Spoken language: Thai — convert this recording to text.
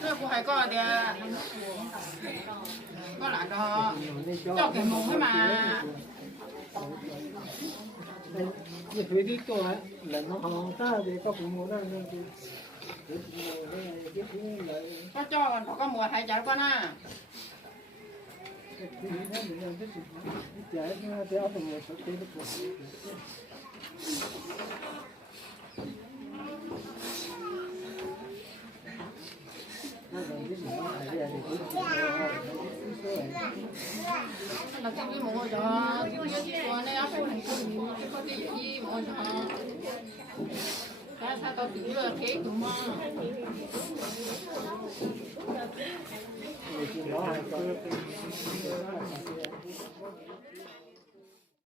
这不还搞的，搞哪个？叫给蒙的嘛。你回去做啊，人行大的ก็ผมนั่นนั่นคือก็จ้อกันเขาก็มัวหายใจก็น่าเราจะมีหมูจ้าที่ตัวเนี่ยเป็นคนที่เขาที่ยี่หมูจ้าถ้าตัวถึงเลือดเค้กถึงมั้งThank you.